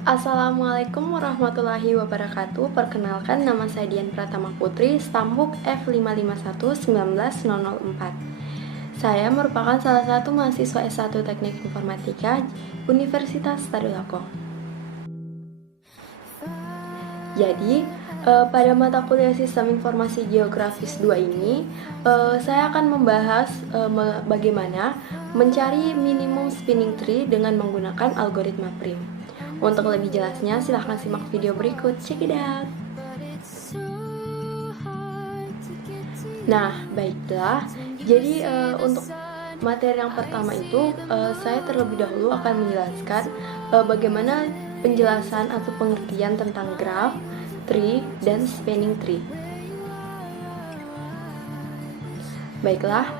Assalamualaikum warahmatullahi wabarakatuh. Perkenalkan, nama saya Dian Pratama Putri, Stambuk F551-19004. Saya merupakan salah satu mahasiswa S1 Teknik Informatika Universitas Tadulako. Jadi, pada mata kuliah Sistem Informasi Geografis 2 ini, saya akan membahas bagaimana mencari minimum spinning tree dengan menggunakan algoritma prim. Untuk lebih jelasnya, silahkan simak video berikut. Check it out. Nah, baiklah. Jadi untuk materi yang pertama itu, saya terlebih dahulu akan menjelaskan bagaimana penjelasan atau pengertian tentang graph, tree, dan spanning tree. Baiklah,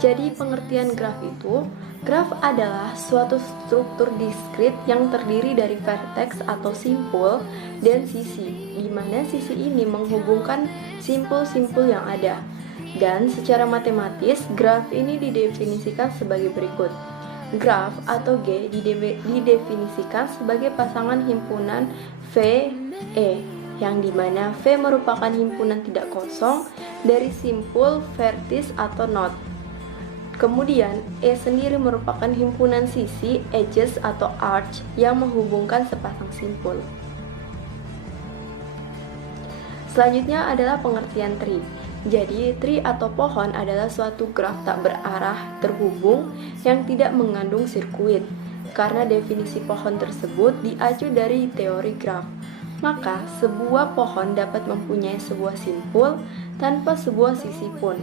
jadi pengertian graph itu, graph adalah suatu struktur diskrit yang terdiri dari vertex atau simpul dan sisi, di mana sisi ini menghubungkan simpul-simpul yang ada. Dan secara matematis, graph ini didefinisikan sebagai berikut. Graph atau G didefinisikan sebagai pasangan himpunan V, E, yang dimana V merupakan himpunan tidak kosong dari simpul, vertis, atau node. Kemudian, E sendiri merupakan himpunan sisi, edges atau arch yang menghubungkan sepasang simpul. Selanjutnya adalah pengertian tree. Jadi, tree atau pohon adalah suatu graf tak berarah terhubung yang tidak mengandung sirkuit. Karena definisi pohon tersebut diacu dari teori graf, maka sebuah pohon dapat mempunyai sebuah simpul tanpa sebuah sisi pun.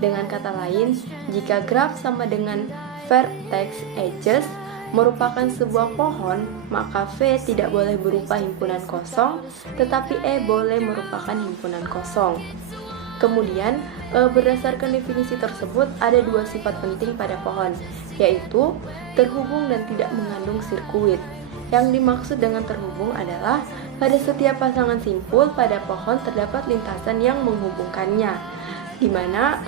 Dengan kata lain, jika graf sama dengan vertex edges merupakan sebuah pohon, maka V tidak boleh berupa himpunan kosong, tetapi E boleh merupakan himpunan kosong. Kemudian, berdasarkan definisi tersebut, ada dua sifat penting pada pohon, yaitu terhubung dan tidak mengandung sirkuit. Yang dimaksud dengan terhubung adalah pada setiap pasangan simpul pada pohon terdapat lintasan yang menghubungkannya, di mana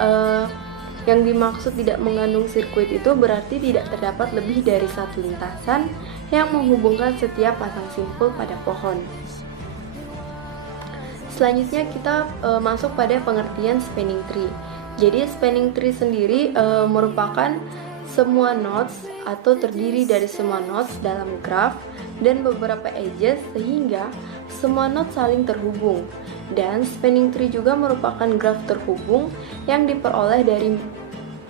yang dimaksud tidak mengandung sirkuit itu berarti tidak terdapat lebih dari satu lintasan yang menghubungkan setiap pasang simpul pada pohon. Selanjutnya kita masuk pada pengertian spanning tree. Jadi spanning tree sendiri merupakan semua nodes atau terdiri dari semua nodes dalam graph dan beberapa edges sehingga semua node saling terhubung. Dan spanning tree juga merupakan graph terhubung yang diperoleh dari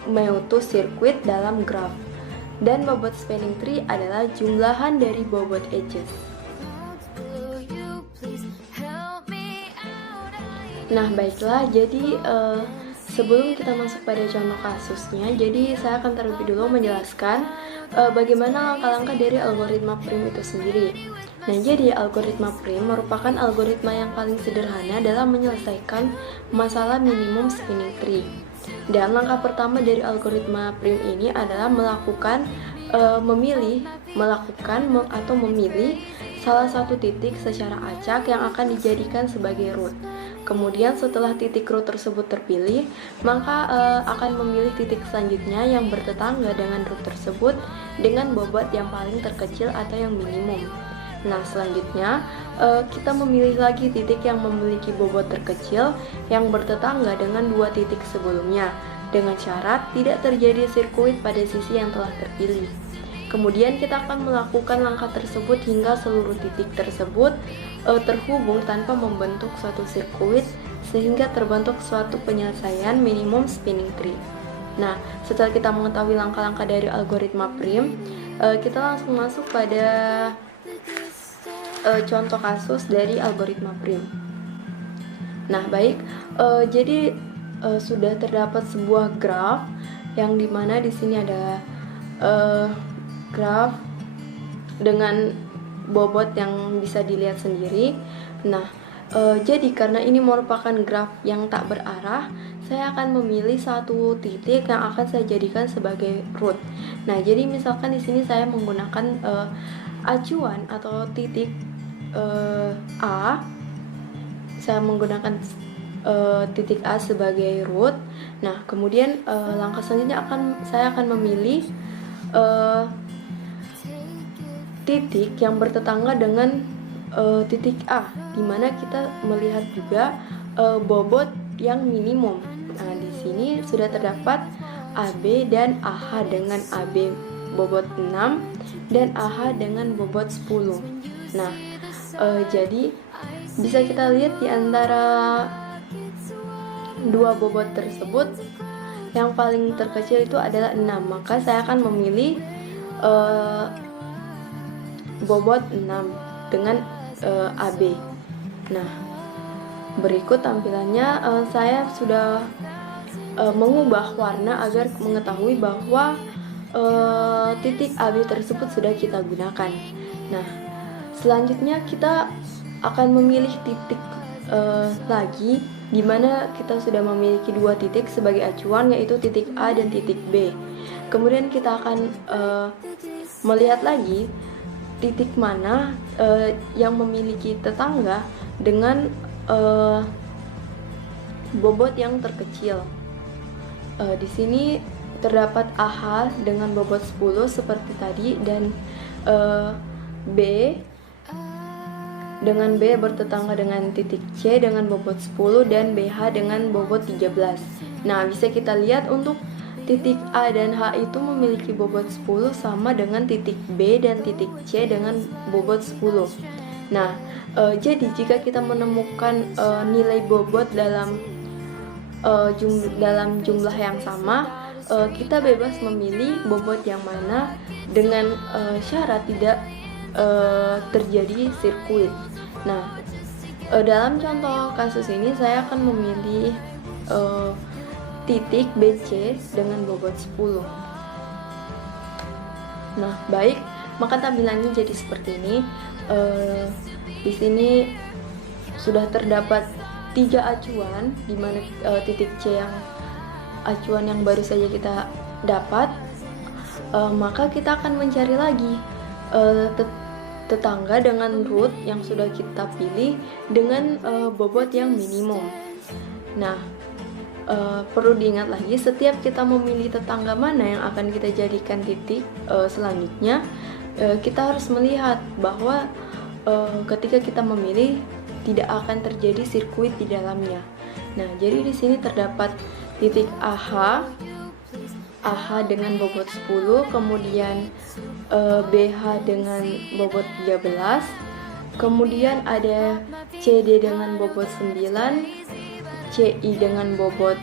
meotus sirkuit dalam graph. Dan bobot spanning tree adalah jumlahan dari bobot edges. Nah, baiklah, jadi sebelum kita masuk pada contoh kasusnya, jadi saya akan terlebih dulu menjelaskan bagaimana langkah-langkah dari algoritma prim itu sendiri. Nah, jadi algoritma prim merupakan algoritma yang paling sederhana dalam menyelesaikan masalah minimum spinning tree. Dan langkah pertama dari algoritma prim ini adalah memilih salah satu titik secara acak yang akan dijadikan sebagai root. Kemudian setelah titik root tersebut terpilih, maka akan memilih titik selanjutnya yang bertetangga dengan root tersebut dengan bobot yang paling terkecil atau yang minimum. Nah, selanjutnya kita memilih lagi titik yang memiliki bobot terkecil yang bertetangga dengan dua titik sebelumnya, dengan syarat tidak terjadi sirkuit pada sisi yang telah terpilih. Kemudian kita akan melakukan langkah tersebut hingga seluruh titik tersebut terhubung tanpa membentuk suatu sirkuit sehingga terbentuk suatu penyelesaian minimum spinning tree. Nah, setelah kita mengetahui langkah-langkah dari algoritma prim, kita langsung masuk pada contoh kasus dari algoritma prim. Nah, baik, jadi sudah terdapat sebuah graph yang dimana di sini ada graph dengan bobot yang bisa dilihat sendiri. Nah, jadi karena ini merupakan graph yang tak berarah, saya akan memilih satu titik yang akan saya jadikan sebagai root. Nah, jadi misalkan di sini saya menggunakan acuan atau titik A, saya menggunakan titik A sebagai root. Nah, kemudian langkah selanjutnya saya akan memilih titik yang bertetangga dengan titik A, di mana kita melihat juga bobot yang minimum. Nah, di sini sudah terdapat AB dan AH dengan AB bobot 6 dan AH dengan bobot 10. Nah, jadi bisa kita lihat di antara dua bobot tersebut yang paling terkecil itu adalah 6. Maka saya akan memilih bobot 6 dengan AB. Nah, berikut tampilannya. Saya sudah mengubah warna agar mengetahui bahwa titik AB tersebut sudah kita gunakan. Nah, selanjutnya kita akan memilih titik lagi, di mana kita sudah memiliki dua titik sebagai acuan, yaitu titik A dan titik B. Kemudian kita akan melihat lagi titik mana yang memiliki tetangga dengan bobot yang terkecil. Di sini terdapat AH dengan bobot 10 seperti tadi, dan B bertetangga dengan titik C dengan bobot 10 dan BH dengan bobot 13. Nah, bisa kita lihat untuk titik A dan H itu memiliki bobot 10 sama dengan titik B dan titik C dengan bobot 10. Nah, jadi jika kita menemukan nilai bobot dalam jumlah yang sama, kita bebas memilih bobot yang mana dengan syarat tidak terjadi sirkuit. Nah, dalam contoh kasus ini saya akan memilih titik BC dengan bobot 10. Nah, baik, maka tampilannya jadi seperti ini. Di sini sudah terdapat 3 acuan, di mana titik C yang acuan yang baru saja kita dapat. Maka kita akan mencari lagi tetangga dengan root yang sudah kita pilih dengan bobot yang minimum. Nah, perlu diingat lagi, setiap kita memilih tetangga mana yang akan kita jadikan titik selanjutnya, kita harus melihat bahwa ketika kita memilih tidak akan terjadi sirkuit di dalamnya. Nah, jadi di sini terdapat titik AH dengan bobot 10, kemudian BH dengan bobot 13, kemudian ada CD dengan bobot 9, CI dengan bobot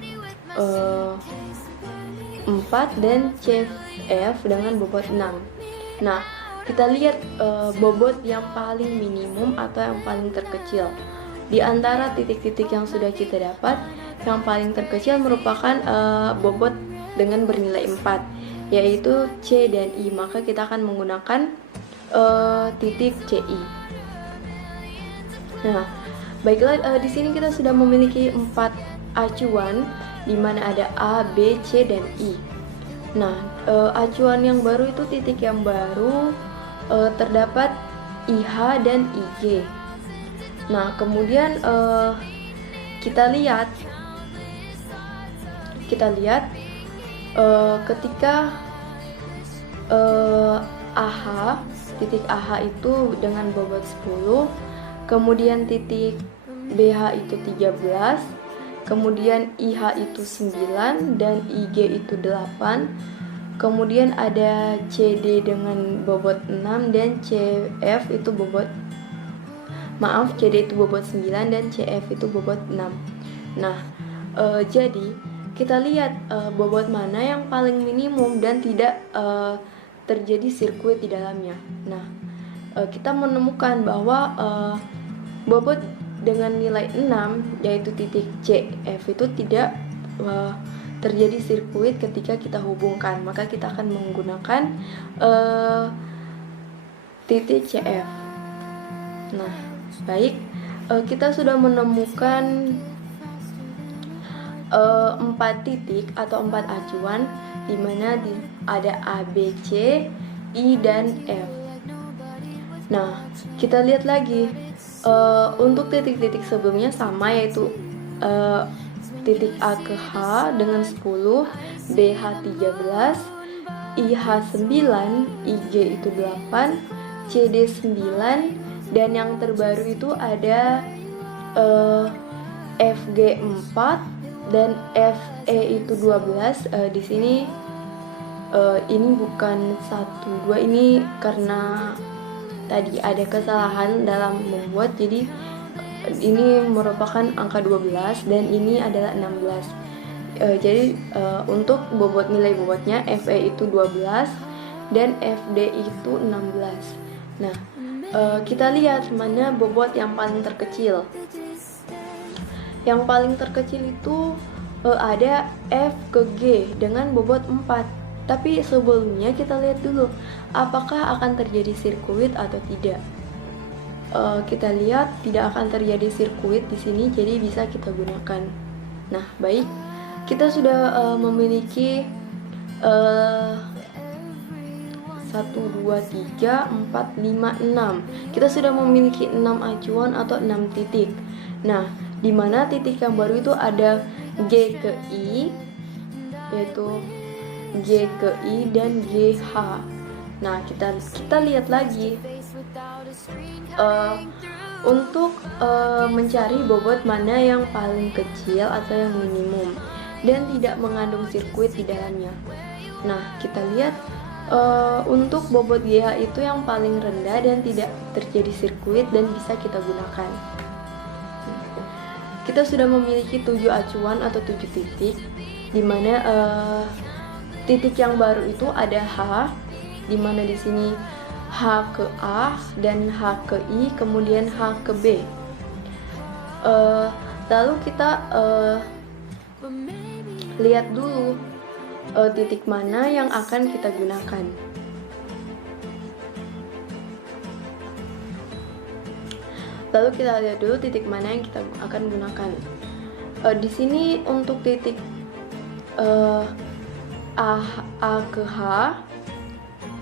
4, dan CF dengan bobot 6. Nah, kita lihat bobot yang paling minimum atau yang paling terkecil. Di antara titik-titik yang sudah kita dapat, yang paling terkecil merupakan bobot dengan bernilai 4, yaitu C dan I. Maka kita akan menggunakan titik CI. Nah, baiklah, di sini kita sudah memiliki 4 acuan, di mana ada A, B, C, dan I. Nah, acuan yang baru itu titik yang baru terdapat IH dan IG. Nah, kemudian kita lihat ketika titik AH itu dengan bobot 10, kemudian titik BH itu 13, kemudian IH itu 9, dan IG itu 8, kemudian ada CD dengan bobot 6, dan CD itu bobot 9 dan CF itu bobot 6. Nah, jadi kita lihat bobot mana yang paling minimum dan tidak terjadi sirkuit di dalamnya. Nah, kita menemukan bahwa bobot dengan nilai 6, yaitu titik CF itu tidak terjadi sirkuit ketika kita hubungkan. Maka kita akan menggunakan titik CF. Nah, baik, kita sudah menemukan 4 titik atau 4 acuan, di mana ada A, B, C, I, dan F. Nah, kita lihat lagi untuk titik-titik sebelumnya sama, yaitu titik A ke H dengan 10, BH 13, IH 9, IG itu 8, CD 9, dan yang terbaru itu ada FG 4 dan FE itu 12. Di sini ini bukan 1, 2, ini karena tadi ada kesalahan dalam membuat, jadi ini merupakan angka 12 dan ini adalah 16. Jadi untuk nilai bobotnya FE itu 12 dan FD itu 16. Nah, kita lihat mana bobot yang paling terkecil. Yang paling terkecil itu ada F ke G dengan bobot 4. Tapi sebelumnya kita lihat dulu apakah akan terjadi sirkuit atau tidak. Kita lihat tidak akan terjadi sirkuit di sini, jadi bisa kita gunakan. Nah, baik, kita sudah memiliki 1, 2, 3, 4, 5, 6. Kita sudah memiliki 6 acuan atau 6 titik. Nah, di mana titik yang baru itu ada G ke I, yaitu G ke I dan GH. Nah, kita lihat lagi untuk mencari bobot mana yang paling kecil atau yang minimum dan tidak mengandung sirkuit di dalamnya. Nah, kita lihat untuk bobot GH itu yang paling rendah dan tidak terjadi sirkuit dan bisa kita gunakan. Kita sudah memiliki 7 acuan atau 7 titik, di mana titik yang baru itu ada H, di mana di sini H ke A dan H ke I, kemudian H ke B. Lalu kita lihat dulu titik mana yang akan kita gunakan. Lalu kita lihat dulu titik mana yang kita akan gunakan. Di sini untuk titik A ke H,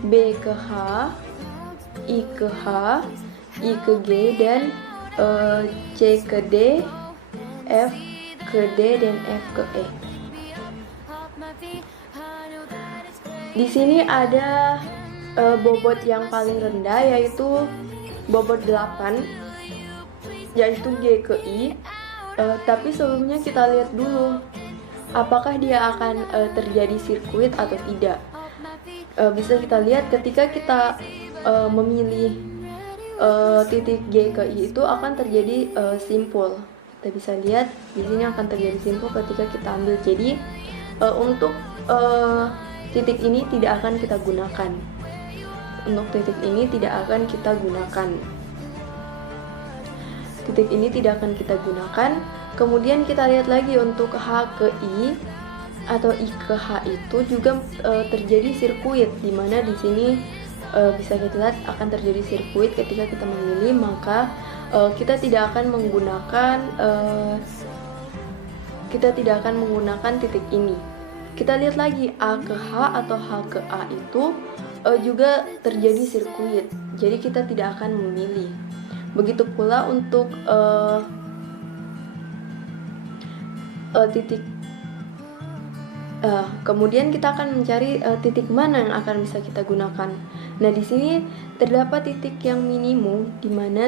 B ke H, I ke H, I ke G, dan C ke D, F ke D, dan F ke E. Di sini ada bobot yang paling rendah, yaitu bobot 8, yaitu G ke I. Tapi sebelumnya kita lihat dulu apakah dia akan terjadi sirkuit atau tidak. Bisa kita lihat ketika kita memilih titik G ke I itu akan terjadi simpul. Kita bisa lihat di sini akan terjadi simpul ketika kita ambil. Jadi untuk titik ini tidak akan kita gunakan. Untuk titik ini tidak akan kita gunakan. Titik ini tidak akan kita gunakan. Kemudian kita lihat lagi untuk H ke I atau I ke H itu juga terjadi sirkuit, di mana di sini bisa kita lihat akan terjadi sirkuit ketika kita memilih, maka kita tidak akan menggunakan titik ini. Kita lihat lagi A ke H atau H ke A itu juga terjadi sirkuit, jadi kita tidak akan memilih. Begitu pula untuk titik. Kemudian kita akan mencari titik mana yang akan bisa kita gunakan. Nah, di sini terdapat titik yang minimum, di mana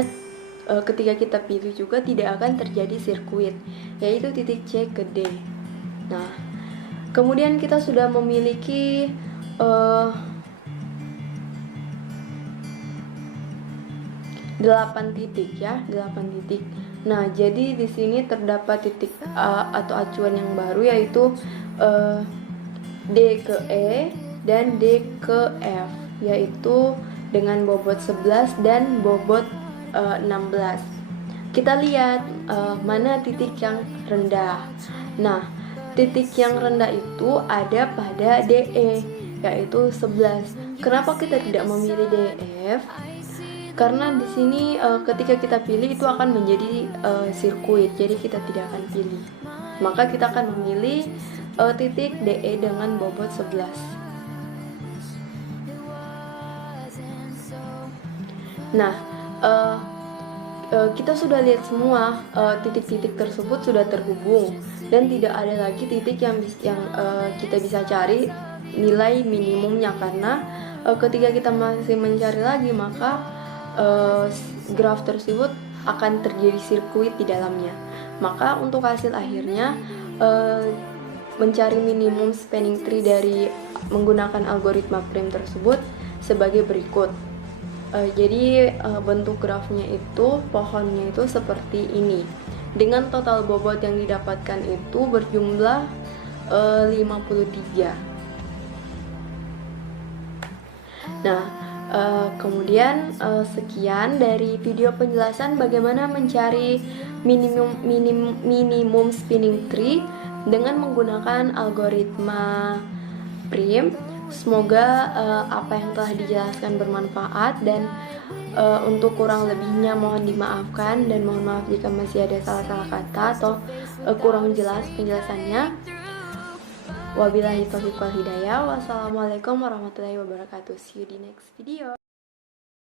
ketika kita pilih juga tidak akan terjadi sirkuit, yaitu titik C ke D. Nah, kemudian kita sudah memiliki 8 titik ya, 8 titik. Nah, jadi di sini terdapat titik atau acuan yang baru, yaitu D ke E dan D ke F, yaitu dengan bobot 11 dan bobot 16. Kita lihat mana titik yang rendah. Nah, titik yang rendah itu ada pada DE, yaitu 11. Kenapa kita tidak memilih DF? Karena di sini ketika kita pilih itu akan menjadi sirkuit, jadi kita tidak akan pilih. Maka kita akan memilih titik DE dengan bobot 11. Nah, kita sudah lihat semua titik-titik tersebut sudah terhubung dan tidak ada lagi titik yang kita bisa cari nilai minimumnya, karena ketika kita masih mencari lagi, maka graf tersebut akan terjadi sirkuit di dalamnya. Maka untuk hasil akhirnya mencari minimum spanning tree dari menggunakan algoritma prim tersebut sebagai berikut. Jadi bentuk grafnya itu, pohonnya itu seperti ini. Dengan total bobot yang didapatkan itu berjumlah 53. Nah, kemudian sekian dari video penjelasan bagaimana mencari minimum spinning tree dengan menggunakan algoritma prim. Semoga apa yang telah dijelaskan bermanfaat, dan untuk kurang lebihnya mohon dimaafkan, dan mohon maaf jika masih ada salah-salah kata atau kurang jelas penjelasannya. Wabillahi taufiq wal hidayah. Wassalamualaikum warahmatullahi wabarakatuh. See you di next video.